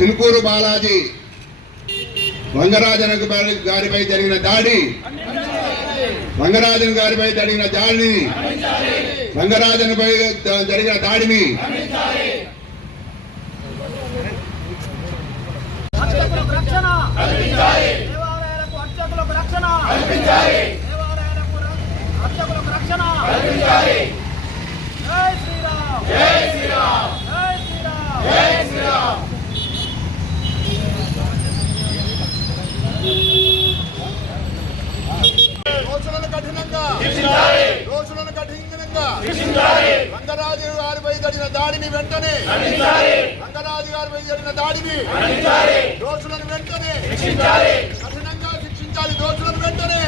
చిలుకూరు బాలాజీ రంగరాజన్ గారిపై జరిగిన దాడి. రంగరాజన్ గారిపై జరిగిన దాడిని. రంగరాజన్పై జరిగిన దాడిని. అర్చకులకు రక్షణ. దేవాలయాలకు దోషులను కఠినంగా కఠినంగా. రంగరాజు గారిపై జరిగిన దాడిని వెంటనే రంగరాజు గారిపై జరిగిన దాడిని వెంటనే కఠినంగా శిక్షించాలి వెంటనే.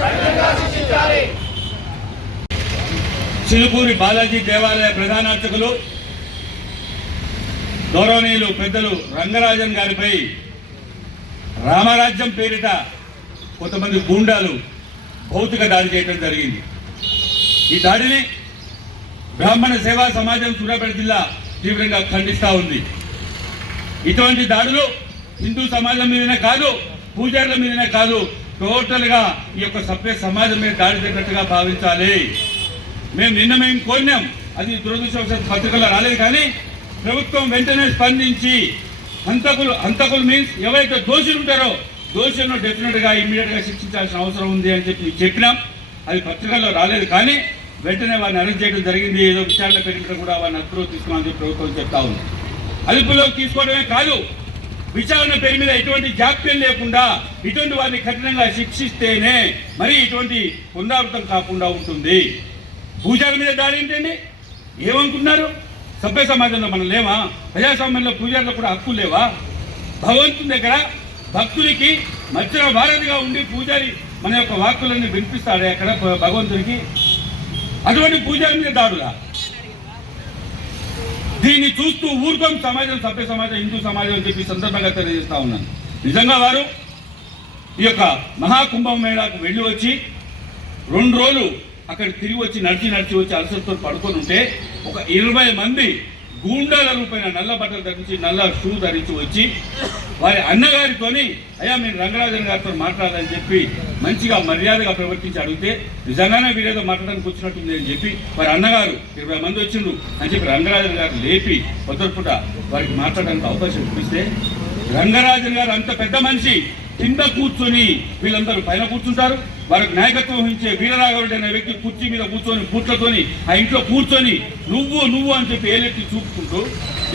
చిలుకూరి బాలాజీ దేవాలయ ప్రధానార్చకులు గౌరవనీయులు పెద్దలు రంగరాజన్ గారిపై రామరాజ్యం పేరిట కొంతమంది గూండాలు భౌతిక దాడి చేయడం జరిగింది. ఈ దాడిని బ్రాహ్మణ సేవా సమాజం సూర్యాపేట జిల్లా తీవ్రంగా ఖండిస్తూ ఉంది. ఇటువంటి దాడులు హిందూ సమాజం మీదనే కాదు పూజారుల మీదనే కాదు టోటల్గా ఈ యొక్క సభ్య సమాజం మీద దాడి తగ్గట్టుగా భావించాలి. మేము నిన్న మేము కోరినాం అది దురదృష్టవశాత్తు పత్రికల్లో రాలేదు కానీ ప్రభుత్వం వెంటనే స్పందించి హంతకులు హంతకులు మీన్స్ ఎవరైతే దోషులు ఉంటారో దోషులను డెఫినెట్గా ఇమ్మీడియట్గా శిక్షించాల్సిన అవసరం ఉంది అని చెప్పి చెప్పినాం. అది పత్రికల్లో రాలేదు కానీ వెంటనే వారిని అరెస్ట్ చేయడం జరిగింది. ఏదో విచారణ పెట్టినట్టు కూడా వారిని అదుపులో తీసుకోమని చెప్పి ప్రభుత్వం చెప్తా ఉంది. అదుపులోకి తీసుకోవడమే కాదు విచారణ పేరు మీద ఎటువంటి జాప్యం లేకుండా ఇటువంటి వారిని కఠినంగా శిక్షిస్తేనే మరి ఇటువంటి పునరావృతం కాకుండా ఉంటుంది. పూజారి మీద దాడి ఏంటండి? ఏమనుకున్నారు సభ్య సమాజంలో మనం లేవా ప్రజాస్వామ్యంలో పూజారులకు కూడా హక్కులు లేవా? భగవంతుని దగ్గర భక్తునికి మధ్యలో వారధిగా ఉండి పూజారి మన యొక్క వాక్కులన్నీ వినిపిస్తాడే అక్కడ భగవంతునికి? అటువంటి పూజారి మీద దాడులా? దీన్ని చూస్తూ ఊరుకోం సమాజం సభ్య సమాజం హిందూ సమాజం అని చెప్పి సందర్భంగా తెలియజేస్తా ఉన్నాను. నిజంగా వారు ఈ యొక్క మహాకుంభం మేళాకు వెళ్ళి వచ్చి రెండు రోజులు అక్కడ తిరిగి వచ్చి నడిచి నడిచి వచ్చి అలసటతో పడుకొని ఉంటే ఒక ఇరవై మంది గూండాల రూపైన నల్ల బట్టలు ధరించి నల్ల షూ ధరించి వచ్చి వారి అన్నగారితోని అయ్యా మీరు రంగరాజన్ గారితో మాట్లాడాలని చెప్పి మంచిగా మర్యాదగా ప్రవర్తించి అడిగితే నిజంగానే వీరేదో మాట్లాడడానికి వచ్చినట్టుంది అని చెప్పి వారి అన్నగారు ఇరవై మంది వచ్చిండ్రు అని చెప్పి రంగరాజన్ గారు లేపి పొద్దుపుట వారికి మాట్లాడడానికి అవకాశం ఇప్పిస్తే రంగరాజన్ గారు అంత పెద్ద మనిషి కింద కూర్చొని వీళ్ళందరూ పైన కూర్చుంటారు. వారికి నాయకత్వం వహించే వీరరాఘవరెడ్డి అనే వ్యక్తి కుర్చీ మీద కూర్చొని బూట్లతోని ఆ ఇంట్లో కూర్చొని నువ్వు నువ్వు అని చెప్పి ఏలెత్తి చూపుకుంటూ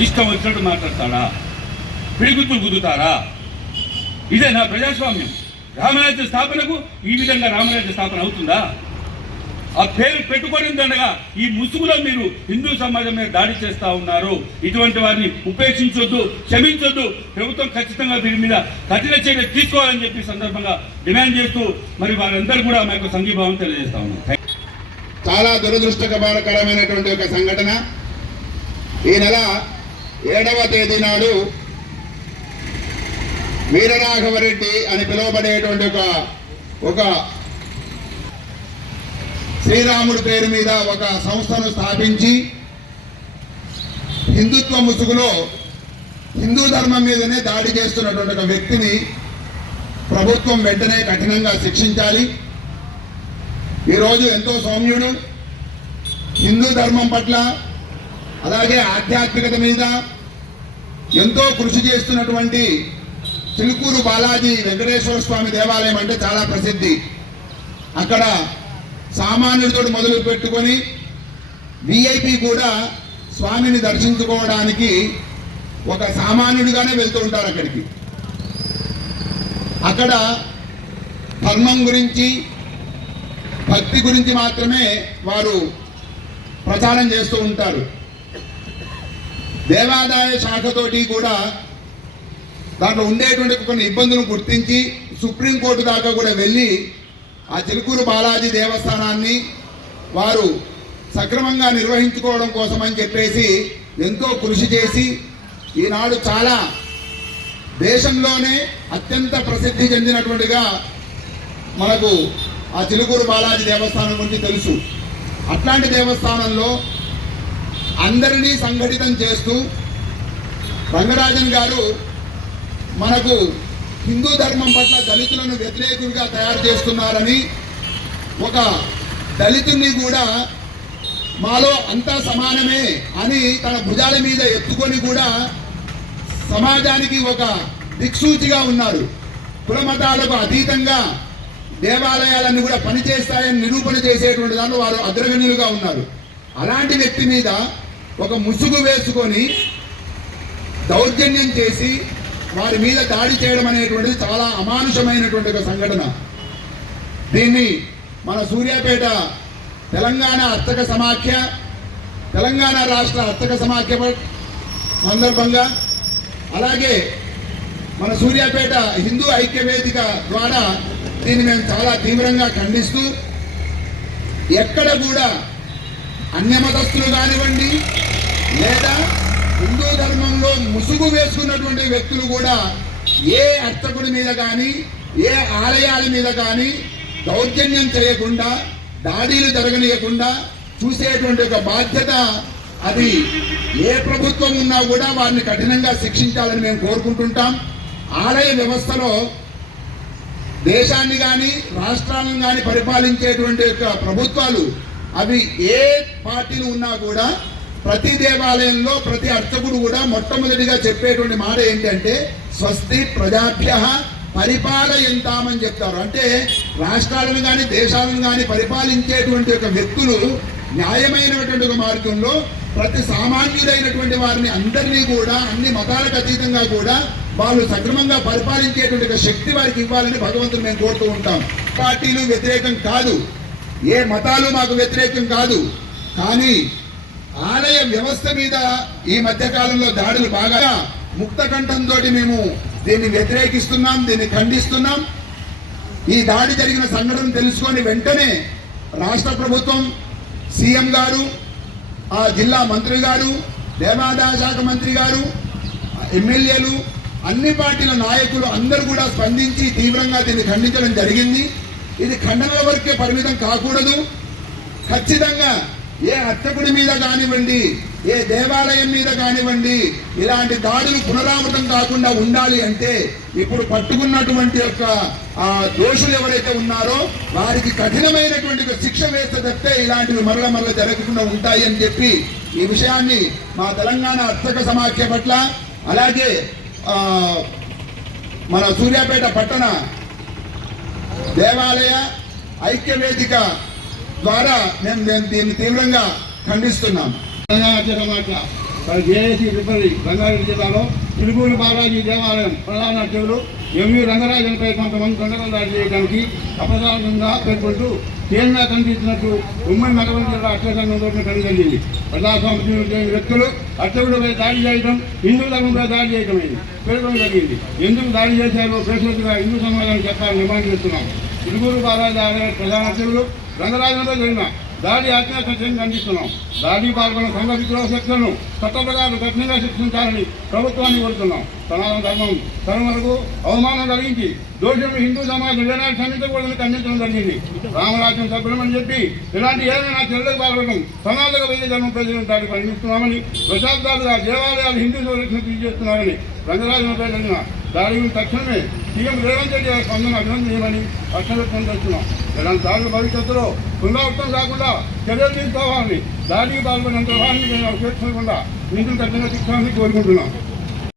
ఇష్టం వచ్చినట్టు మాట్లాడతాడా? పిడిగుద్దులు గుద్దుతారా? ఇదే నా ప్రజాస్వామ్యం. రామరాజ్య స్థాపనకు ఈ విధంగా రామరాజ్య స్థాపన అవుతుందా? ఆ పేరు పెట్టుకొని అనగా ఈ ముసుగులో మీరు హిందూ సమాజం మీద దాడి చేస్తా ఉన్నారు. ఇటువంటి వారిని ఉపేక్షించొద్దు క్షమించొద్దు. ప్రభుత్వం ఖచ్చితంగా వీరి మీద కఠిన చర్య తీసుకోవాలని చెప్పి సందర్భంగా డిమాండ్ చేస్తూ మరి వారందరూ కూడా మా యొక్క సంఘీభావం తెలియజేస్తా ఉన్నాం. చాలా దురదృష్టకరమైనటువంటి ఒక సంఘటన. ఈ నెల ఏడవ తేదీ నాడు వీరరాఘవరెడ్డి అని పిలువబడేటువంటి ఒక ఒక శ్రీరాముడి పేరు మీద ఒక సంస్థను స్థాపించి హిందుత్వ ముసుగులో హిందూ ధర్మం మీదనే దాడి చేస్తున్నటువంటి ఒక వ్యక్తిని ప్రభుత్వం వెంటనే కఠినంగా శిక్షించాలి. ఈరోజు ఎంతో సౌమ్యుడు హిందూ ధర్మం పట్ల అలాగే ఆధ్యాత్మికత మీద ఎంతో కృషి చేస్తున్నటువంటి చిలుకూరు బాలాజీ వెంకటేశ్వర స్వామి దేవాలయం అంటే చాలా ప్రసిద్ధి. అక్కడ సామాన్యుడితో మొదలు పెట్టుకొని విఐపి కూడా స్వామిని దర్శించుకోవడానికి ఒక సామాన్యుడిగానే వెళ్తూ ఉంటారు అక్కడికి. అక్కడ ధర్మం గురించి భక్తి గురించి మాత్రమే వారు ప్రచారం చేస్తూ ఉంటారు. దేవాదాయ శాఖతోటి కూడా దాంట్లో ఉండేటువంటి కొన్ని ఇబ్బందులను గుర్తించి సుప్రీంకోర్టు దాకా కూడా వెళ్ళి ఆ చిలుకూరు బాలాజీ దేవస్థానాన్ని వారు సక్రమంగా నిర్వహించుకోవడం కోసం అని చెప్పేసి ఎంతో కృషి చేసి ఈనాడు చాలా దేశంలోనే అత్యంత ప్రసిద్ధి చెందినటువంటిగా మనకు ఆ చిలుకూరు బాలాజీ దేవస్థానం గురించి తెలుసు. అట్లాంటి దేవస్థానంలో అందరినీ సంఘటితం చేస్తూ రంగరాజన్ గారు మనకు హిందూ ధర్మం పట్ల దళితులను వ్యతిరేకులుగా తయారు చేస్తున్నారని ఒక దళితుని కూడా మాలో అంతా సమానమే అని తన భుజాల మీద ఎత్తుకొని కూడా సమాజానికి ఒక దిక్సూచిగా ఉన్నారు. కులమతాలకు అతీతంగా దేవాలయాలన్నీ కూడా పనిచేస్తాయని నిరూపణ చేసేటువంటి దాంట్లో వారు అగ్రగణ్యులుగా ఉన్నారు. అలాంటి వ్యక్తి మీద ఒక ముసుగు వేసుకొని దౌర్జన్యం చేసి వారి మీద దాడి చేయడం అనేటువంటిది చాలా అమానుషమైనటువంటి ఒక సంఘటన. దీన్ని మన సూర్యాపేట తెలంగాణ అర్థక సమాఖ్య తెలంగాణ రాష్ట్ర అర్చక సమాఖ్య సందర్భంగా అలాగే మన సూర్యాపేట హిందూ ఐక్య వేదిక ద్వారా దీన్ని మేము చాలా తీవ్రంగా ఖండిస్తూ ఎక్కడ కూడా అన్యమతస్తులు కానివ్వండి లేదా హిందూ ధర్మంలో ముసుగు వేసుకున్నటువంటి వ్యక్తులు కూడా ఏ అర్చకుడి మీద కానీ ఏ ఆలయాల మీద కానీ దౌర్జన్యం చేయకుండా దాడీలు జరగనీయకుండా చూసేటువంటి ఒక బాధ్యత అది ఏ ప్రభుత్వం ఉన్నా కూడా వారిని కఠినంగా శిక్షించాలని మేము కోరుకుంటుంటాం. ఆలయ వ్యవస్థలో దేశాన్ని కానీ రాష్ట్రాలను కానీ పరిపాలించేటువంటి యొక్క ప్రభుత్వాలు అవి ఏ పార్టీలు ఉన్నా కూడా ప్రతి దేవాలయంలో ప్రతి అర్చకుడు కూడా మొట్టమొదటిగా చెప్పేటువంటి మాట ఏంటంటే స్వస్తి ప్రజాభ్య పరిపాలయంతామని చెప్తారు. అంటే రాష్ట్రాలను కానీ దేశాలను కానీ పరిపాలించేటువంటి ఒక వ్యక్తులు న్యాయమైనటువంటి ఒక మార్గంలో ప్రతి సామాన్యుడైనటువంటి వారిని అందరినీ కూడా అన్ని మతాలకు అతీతంగా కూడా వాళ్ళు సక్రమంగా పరిపాలించేటువంటి శక్తి వారికి ఇవ్వాలని భగవంతుడు మేము కోరుతూ ఉంటాం. పార్టీలు వ్యతిరేకం కాదు. ఏ మతాలు మాకు వ్యతిరేకం కాదు. కానీ ఆలయ వ్యవస్థ మీద ఈ మధ్య కాలంలో దాడులు బాగా ముక్త కంఠంతో మేము దీన్ని వ్యతిరేకిస్తున్నాం దీన్ని ఖండిస్తున్నాం. ఈ దాడి జరిగిన సంఘటన తెలుసుకొని వెంటనే రాష్ట్ర ప్రభుత్వం సీఎం గారు ఆ జిల్లా మంత్రి గారు దేవాదాయ శాఖ మంత్రి గారు ఎమ్మెల్యేలు అన్ని పార్టీల నాయకులు అందరూ కూడా స్పందించి తీవ్రంగా దీన్ని ఖండించడం జరిగింది. ఇది ఖండనల వరకే పరిమితం కాకూడదు. ఖచ్చితంగా ఏ అర్చకుడి మీద కానివ్వండి ఏ దేవాలయం మీద కానివ్వండి ఇలాంటి దాడులు పునరావృతం కాకుండా ఉండాలి అంటే ఇప్పుడు పట్టుకున్నటువంటి యొక్క ఆ దోషులు ఎవరైతే ఉన్నారో వారికి కఠినమైనటువంటి శిక్ష వేస్తే తప్పితే ఇలాంటివి మరల మరల జరగకుండా ఉంటాయి అని చెప్పి ఈ విషయాన్ని మా తెలంగాణ అర్చక సమాఖ్య పట్ల అలాగే మన సూర్యాపేట పట్టణ దేవాలయ ఐక్య వేదిక ద్వారా మేము మేము దీన్ని తీవ్రంగా ఖండిస్తున్నాం తెలంగాణ అధ్యక్ష మాట జేఏసీ రిపల్లి రంగారెడ్డి జిల్లాలో తిరుపూరు బాలాజీ దేవాలయం ప్రధాన అర్చకులు ఎంవి రంగరాజన్పై కొంతమంది దొంగలు దాడి చేయడానికి అపదానంగా పేర్కొంటూ కేంద్ర ఖండించినట్టు ఉమ్మడి నగరం జిల్లా అర్చక ఖండించింది ప్రజాస్వామ్య వ్యక్తులు అర్చకుడిపై దాడి చేయడం హిందూ ధర్మంపై దాడి చేయడమైంది పేర్కొనడం జరిగింది. ఎందుకు దాడి చేశారో ప్రశ్నగా హిందూ సమాజానికి చెప్పాలని డిమాండ్ చేస్తున్నాం. తిరుపూరు బాలాజీ ఆలయ ప్రధాన అర్చకులు రంగరాజంలో జరిగిన దాడి ఆజ్ఞాసత్యం ఖండిస్తున్నాం దాడి పాల్గొన్న సంఘ విద్రోహ శక్తులను చట్టప్రకారం కఠినంగా శిక్షించాలని ప్రభుత్వాన్ని కోరుతున్నాం. సనాతన ధర్మం ధర్మలకు అవమానం కలిగించి దోషులను హిందూ సమాజం వేలాది ఖండించకూడదని ఖండించడం జరిగింది. రామరాజ్యం సభ్యులమని చెప్పి ఇలాంటి ఏదైనా చర్యలకు పాల్గొనడం సనాతన వైద్య ధర్మం ప్రజలను దాడి ఖండిస్తున్నామని దశాబ్దాలుగా దేవాలయాలు హిందూ సంరక్షణ తీసేస్తున్నారని రంగరాజంపై జరిగిన దాడిని తక్షణమే సీఎం రేవంత్ రెడ్డి గారి స్పందన అభినందనీయమని హర్షం చేస్తున్నాం. ఇలాంటి దాడులు భవిష్యత్తులో పునరావృతం కాకుండా చర్యలు తీసుకోవాలని దాడికి పాల్పడిన వారిని నేను అభ్యర్థించకుండా నిధులు కఠినంగా శిక్షాన్ని కోరుకుంటున్నాను